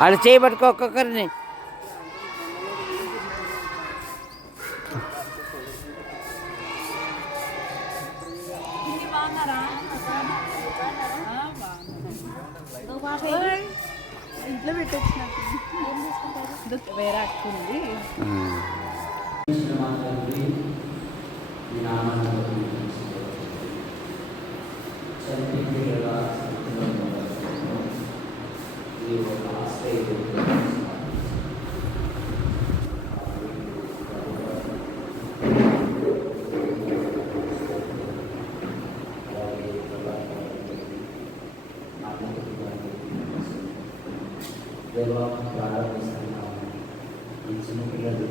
వాళ్ళు చేయబట్టుకో ఒక్కొక్కరిని. ఇంట్లో పెట్టొచ్చినట్టు వేరే అక్కుంది. ప్రారంభిస్తున్నాము. ఈ చిన్న పిల్లలు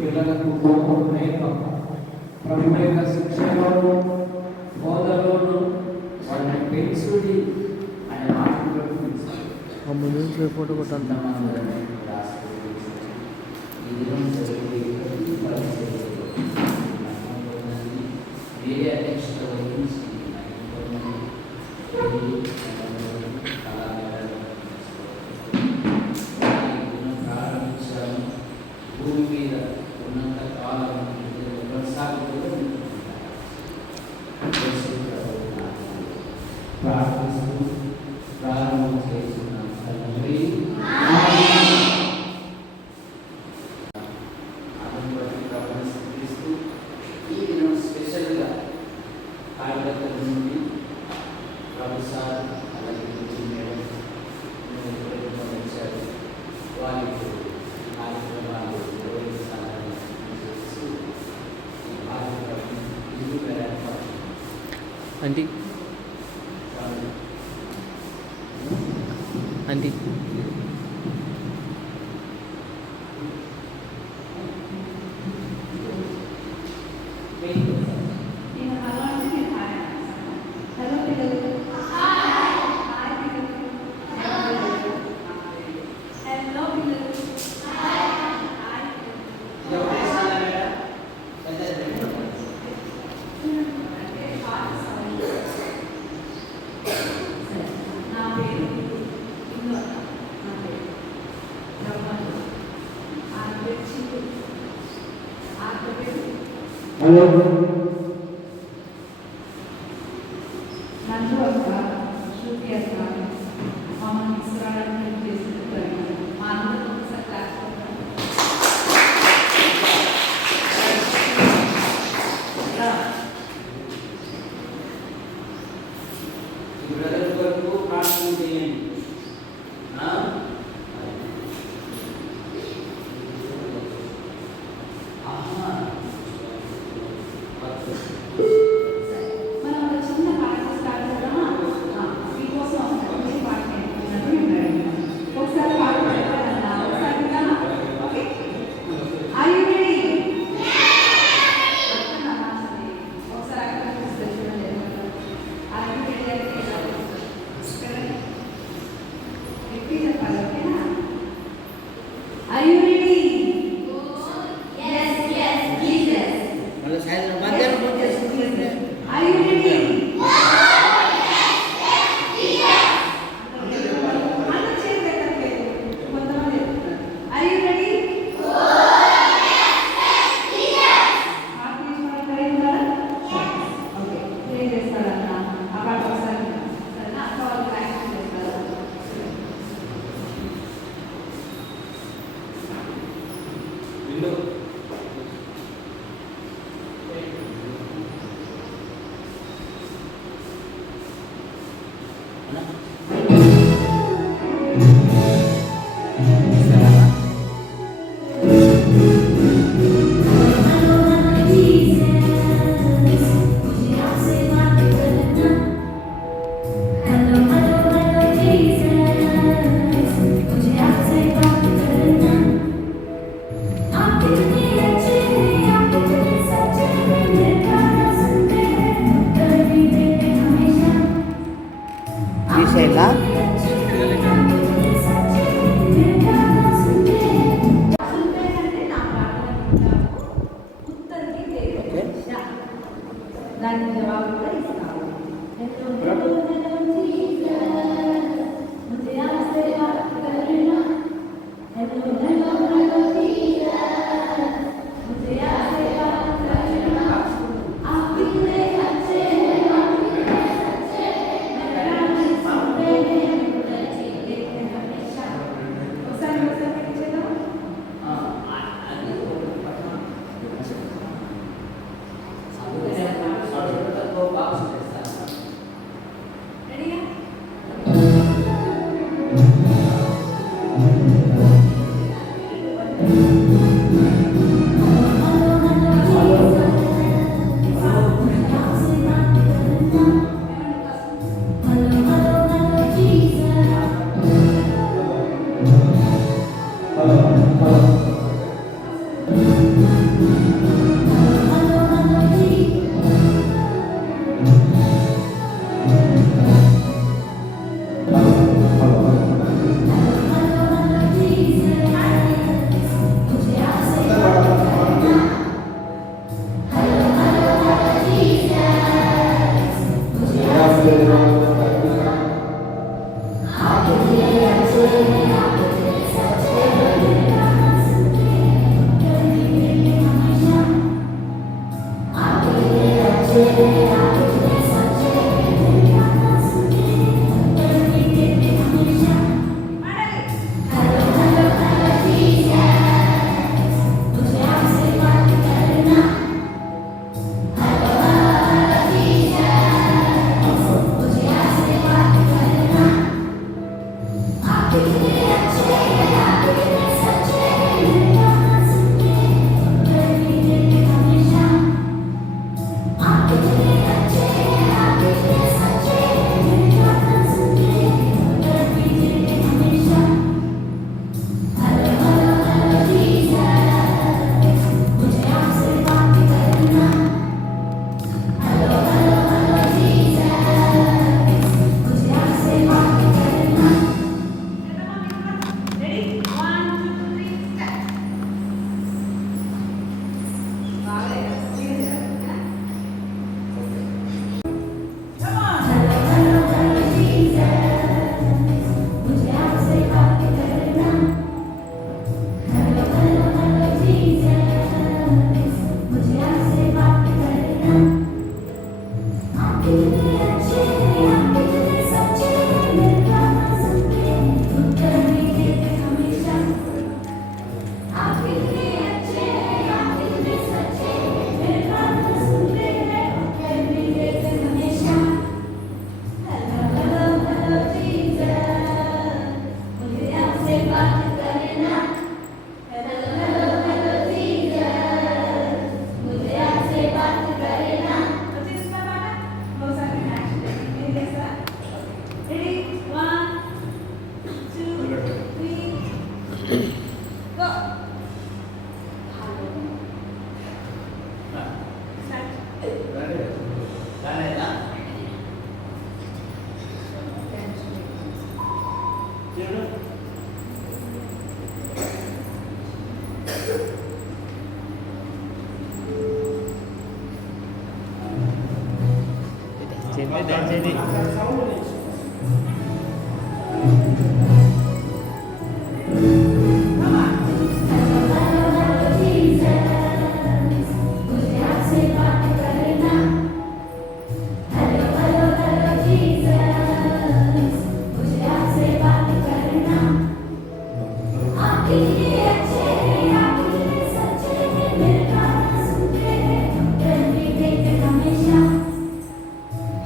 పిల్లలకు ప్రభు యొక్క శిక్షలోను బోధలోను వాళ్ళని పెంచుడి అనే మాటలు ముందు ఫోటో కొట్టండి. భూమి మీద ఉన్నంత కాలం ప్రార్థిస్తూ ప్రారంభం చేస్తున్నాం. ఈ దినం స్పెషల్గా కార్యకర్తల నుండి ప్రభుత్వాలు అలాగే మేడం వచ్చారు. వారికి కార్యక్రమాలు నిర్వహించాలని చేస్తూ ఈ కార్యక్రమం ఆంటీ ఆంటీ హలో నన్ను ఒక శృతి అన్నారు మమ్మల్ని తీసుకురావడానికి చేస్తున్నారు. మా అందరికీ ఒకసారి క్లాస్ బ్రదర్ కొరకు ప్రార్థన చేయండి. I'm అంటే నా ప్రార్థన వింటావు, ఉత్తరికి తేలిక. దానికి జవాబు కూడా ఇస్తావు. jadi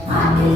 Happy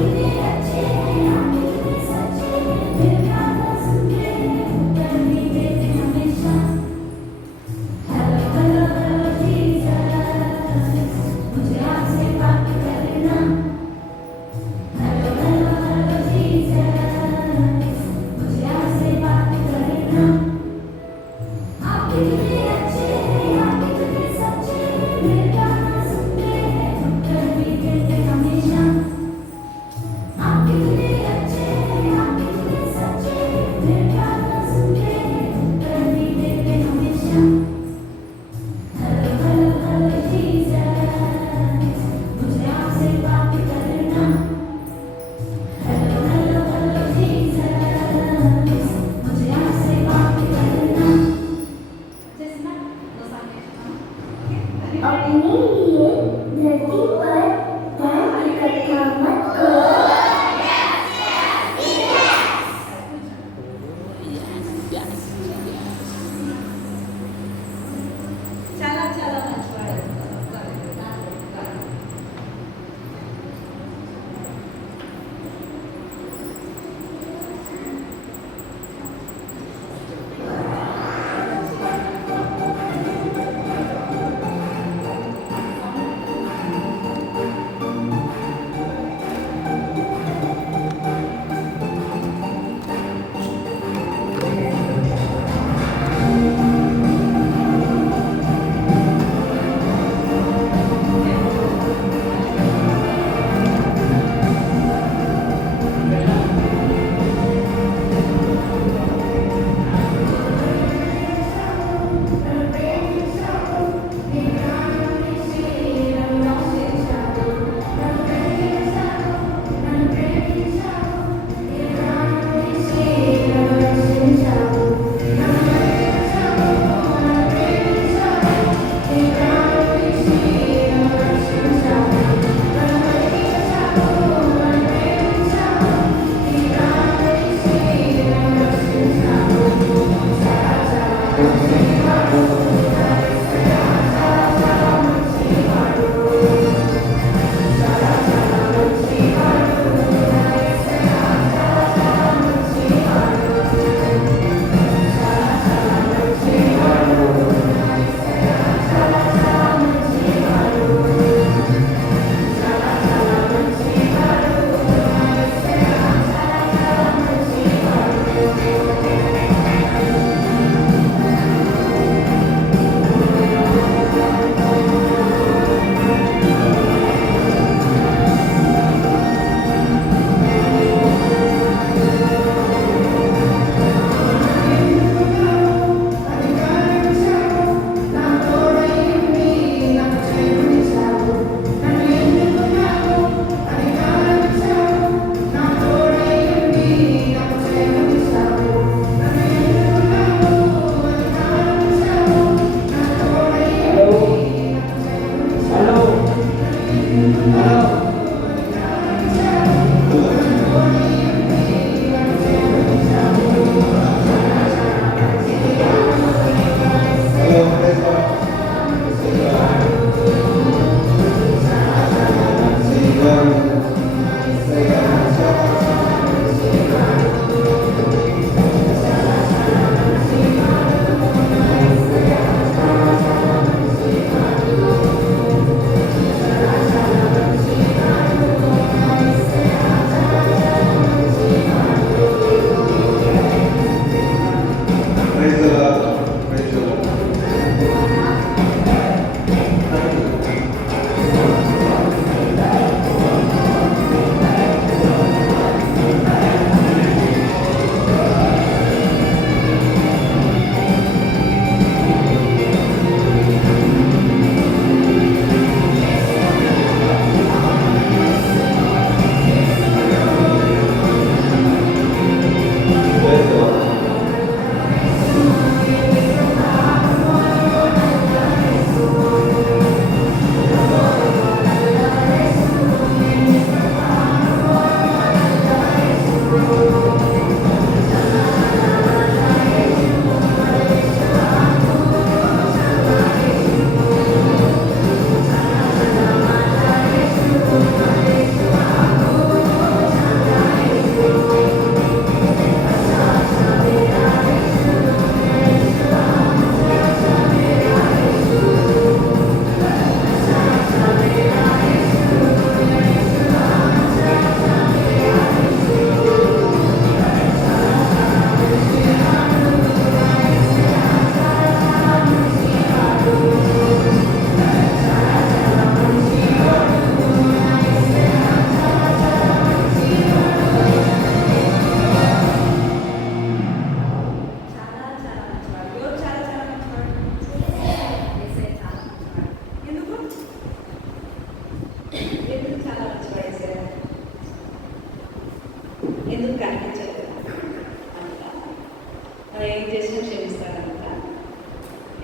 మనం ఏం చేసినా క్షమిస్తాడంట.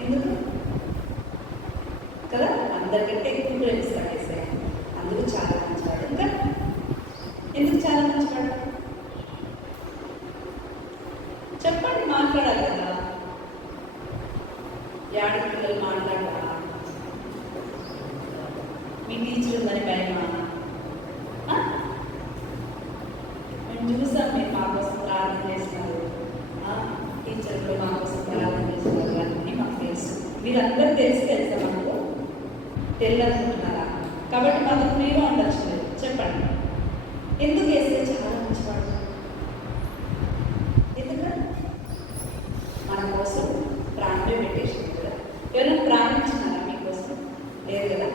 ఎందుకు కదా? అందరికంటే ఎక్కువ ప్రేమిస్తాడు యేసయ్య. అందుకు చాలా మంచివాడు. ఇంకా ఎందుకు చాలా మంచివాడు చెప్పండి, మాట్లాడాలి కదా. యాడికి పిల్లలు మాట్లాడాలా? మీ టీచర్ ఉందని భయమా? మేము చూసాం, మీరు మా కోసం ప్రార్థన చేస్తున్నారు, టీచర్లు మా కోసం ప్రార్థన చేస్తున్నారు అని మాకు తెలుసు. మీరందరూ తెలుసా మాకు? తెలియనుకుంటున్నారా? కాబట్టి మాకు ఫ్రీగా ఉండొచ్చు. మీరు చెప్పండి, ఎందుకు వేస్తే చాలా మంచివాడు? ఎందుకంటే మన కోసం ప్రాణమే పెట్టేసింది కదా. ఎవరైనా ప్రాణించినారా మీకోసం? లేదు కదా.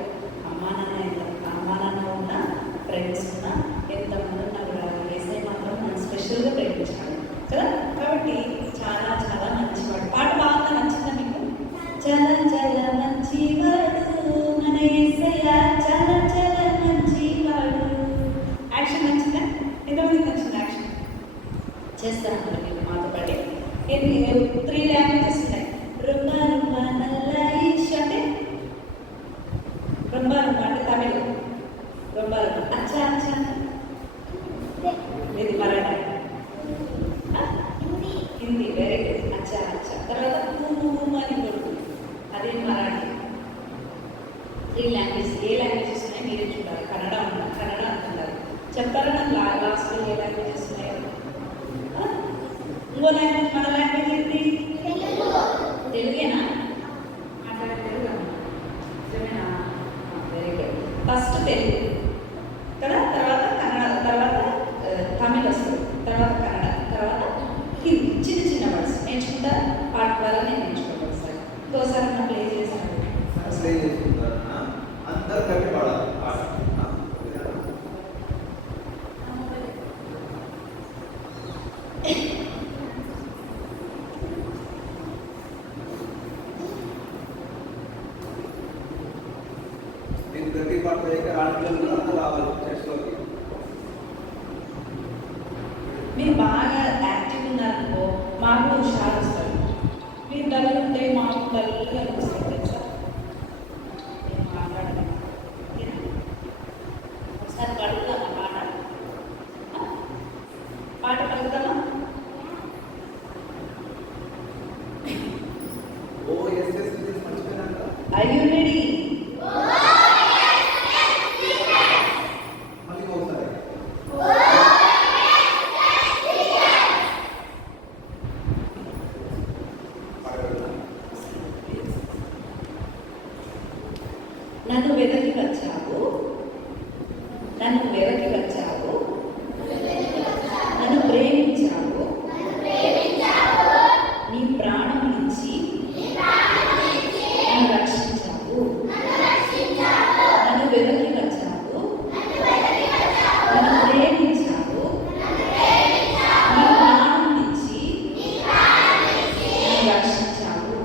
అమ్మా నాన్న ఉన్నా, ఫ్రెండ్స్ ఉన్నా, ఎంతమంది ఉన్నా కూడా వేసే మాత్రం మనం స్పెషల్గా ప్రేమించాలి కదా. కాబట్టి చాలా చాలా మంచివాడు. పాట బాగా నచ్చిందా మీకు? చాలా చాలా మంచివాడు మన యేసయ్య, చాలా చాలా మంచివాడు. యాక్షన్ నచ్చిందా? ఎంతమందికి నచ్చింది యాక్షన్? చేస్తాను నేను మాతో పాడి. 3 లాంగ్వేజెస్ ఉన్నాయి. రుమ్మ రుమ్మ నల్ల ఈష్ అంటే రుమ్మ రుమ్మ అంటే తమిళ. రుమ్మ రుమ్మ అచ్చా అచ్చా ఇది మరాఠీ. హిందీ. Very good. అచ్చా అచ్చా. తర్వాత అని కొడుకు, అదే మరాఠీ. 3 లాంగ్వేజెస్. ఏ లాంగ్వేజెస్ ఉన్నాయి మీరే చూడాలి. కన్నడ ఉన్నారు, కన్నడ అంటున్నారు. చెప్తారా నాకు లాస్ట్లో ఏ లాంగ్వేజెస్ ఉన్నాయో? ఇంకో లాంగ్వేజ్, మన లాంగ్వేజ్ ఏంటి? తెలుగేనా? మాట్లాడే తెలుగు నిజమేనా? Very good. ఫస్ట్ తెలుగు కదా, తర్వాత కన్నడ, తర్వాత తమిళ వస్తుంది, తర్వాత కన్నడ, తర్వాత హిందీ. చిన్న చిన్న వర్డ్స్ నేర్చుకుంటారా? పాట ద్వారా నేను నేర్చుకుంటాను. సార్ ఇంకోసారి మనం ప్లే చేశాను. అందరు కలిపి పాడాలి. నేను గట్టి పాట ఆడపిల్లలు అంతా రావాలి చర్చలోకి. మీరు బాగా యాక్టివ్ ఉన్నారనుకో మాకు హుషారు వస్తుంది. మీరు డల్ ఉంటే మాకు డల్గా అనిపిస్తుంది తెలుసా. నేను మాట్లాడను. ఒకసారి పడుతుందా పాట పలుకుతామా? ఓ ఎస్ మర్చిపోయినాక. Are you ready? మళ్ళీ ఒకసారి. నన్ను వెదకి వచ్చావు, నన్ను వెదకి వచ్చావు, నన్ను ప్రేమించావు, నీ ప్రాణం ఇచ్చి నన్ను రక్షించావు. నన్ను వెదకి వచ్చావు, నన్ను ప్రేమించావు, నీ ప్రాణం ఇచ్చి నన్ను రక్షించావు.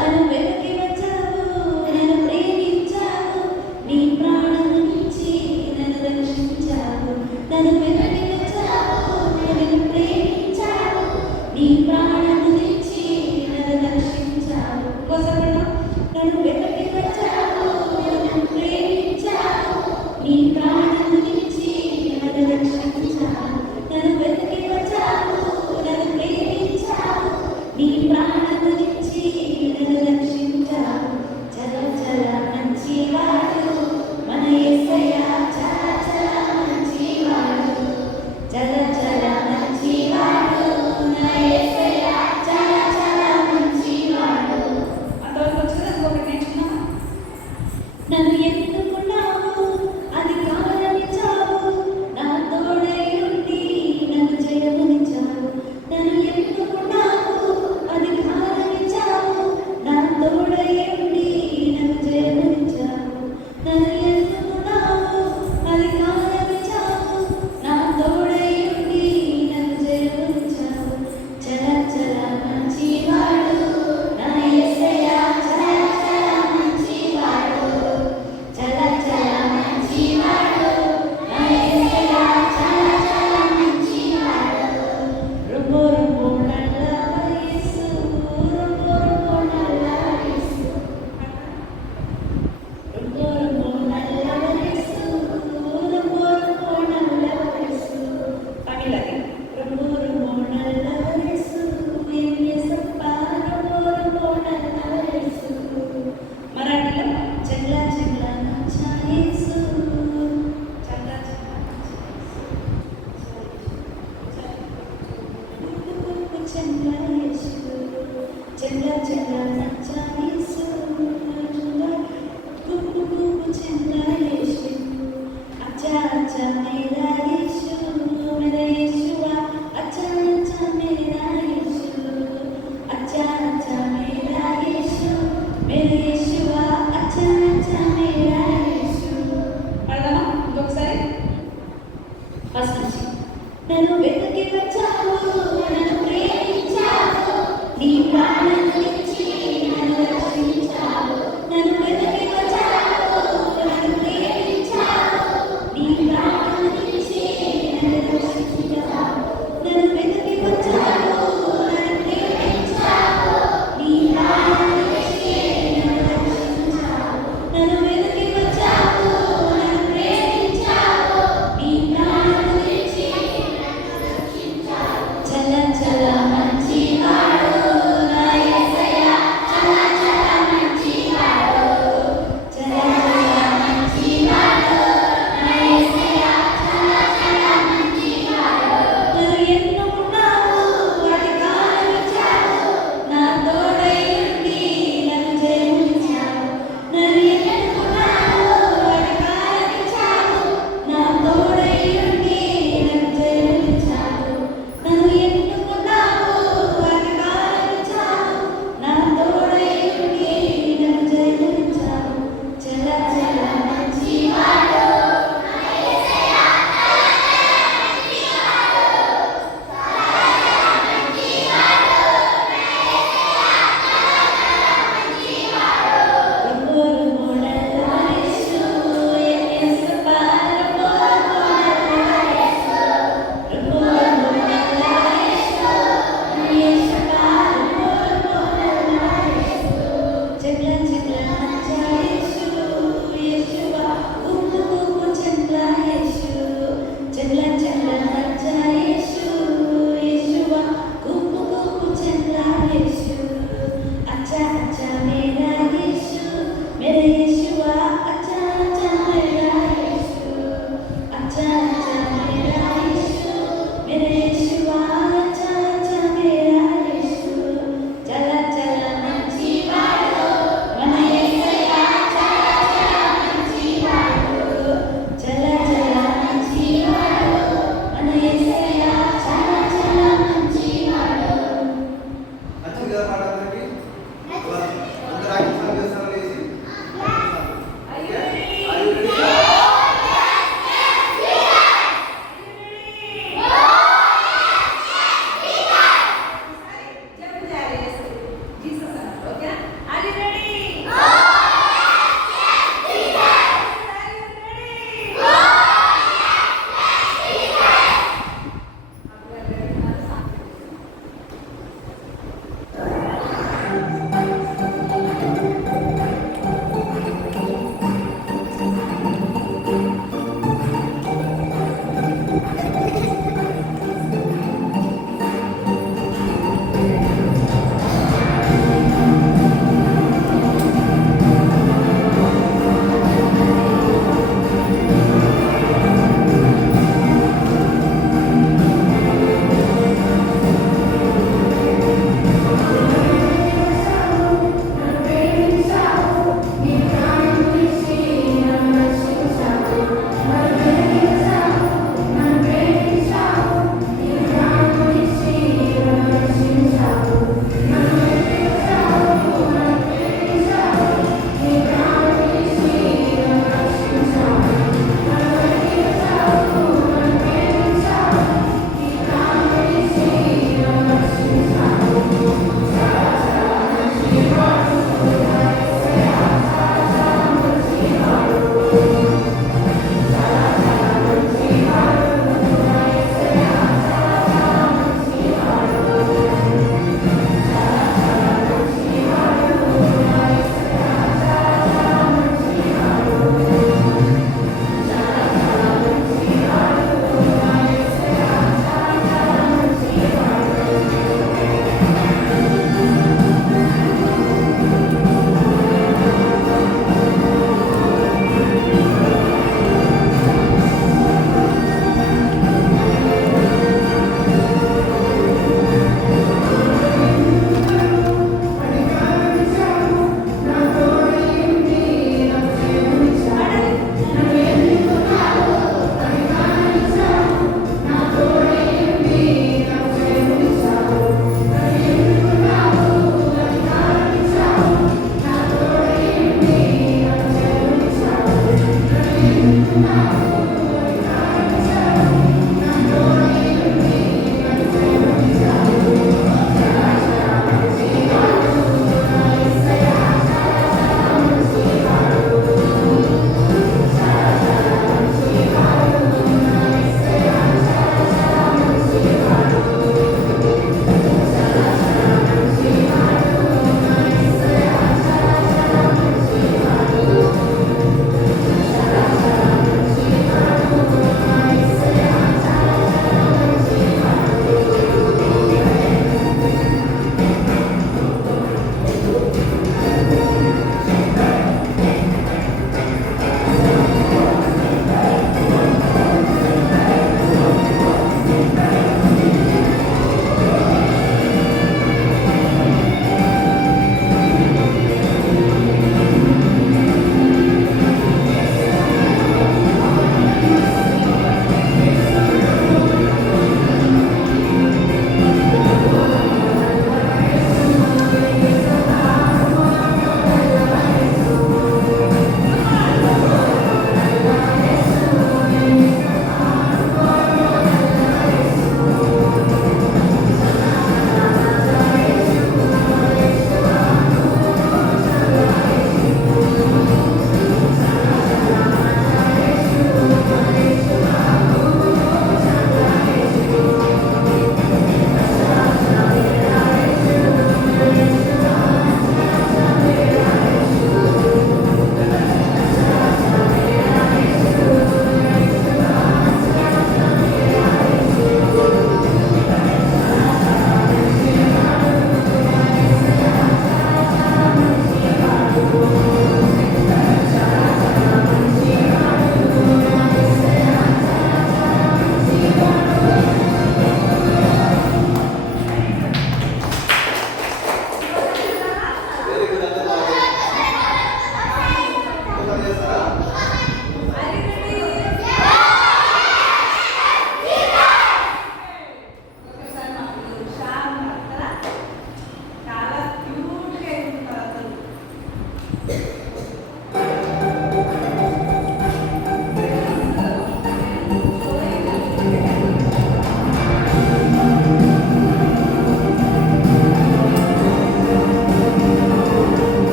నన్ను వెదకి వచ్చావు, నన్ను ప్రేమించావు, నీ ప్రాణం ఇచ్చి నన్ను రక్షించావు. నన్ను వెదకి వచ్చావు, నన్ను ప్రేమించావు, నీ ప్రాణం ఇచ్చి నన్ను రక్షించావు. కోసపడమా? నన్ను వెదకి వచ్చావు, నన్ను ప్రేమించావు, నీ ప్రాణం ఇచ్చి నన్ను రక్షించావు. నన్ను వెదకి వచ్చావు, నన్ను ప్రేమించావు, నీ ప్రాణం ఇచ్చి నన్ను రక్షించావు. చాలా చాలా మంచివాడు మన యేసయ్య, చాలా చాలా మంచివాడు, చాలా చాలా మంచివాడు మన యేసయ్య, चंदा यीशु चंदा चंदा सच्चा यीशु चंदा गुगु गुगु चंदा यीशु अच्छा अच्छा मेरा यीशु मेरा यीशुआ अच्छा अच्छा मेरा यीशु अच्छा अच्छा मेरा यीशु मेरे यीशुआ अच्छा अच्छा मेरा यीशु పడదామా ఇంకొకసారి ఫస్ట్ నుంచి నన్ను వెతికి వచ్చావు నన్ను ప్రేమించావు నీ ప్రాణం ఇచ్చి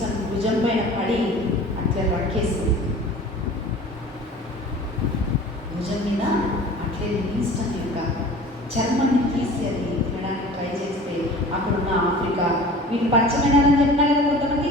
ఈస్టన్ భుజం పైన పడి అట్లా రక్కేసింది. భుజం మీద అట్లే ఈస్టన్ యొక్క చర్మాన్ని తీసి అది తినడానికి ట్రై చేస్తే అక్కడున్న ఆఫ్రికా వీళ్ళు పచ్చమైనారని చెప్పినా కదా కొంతమంది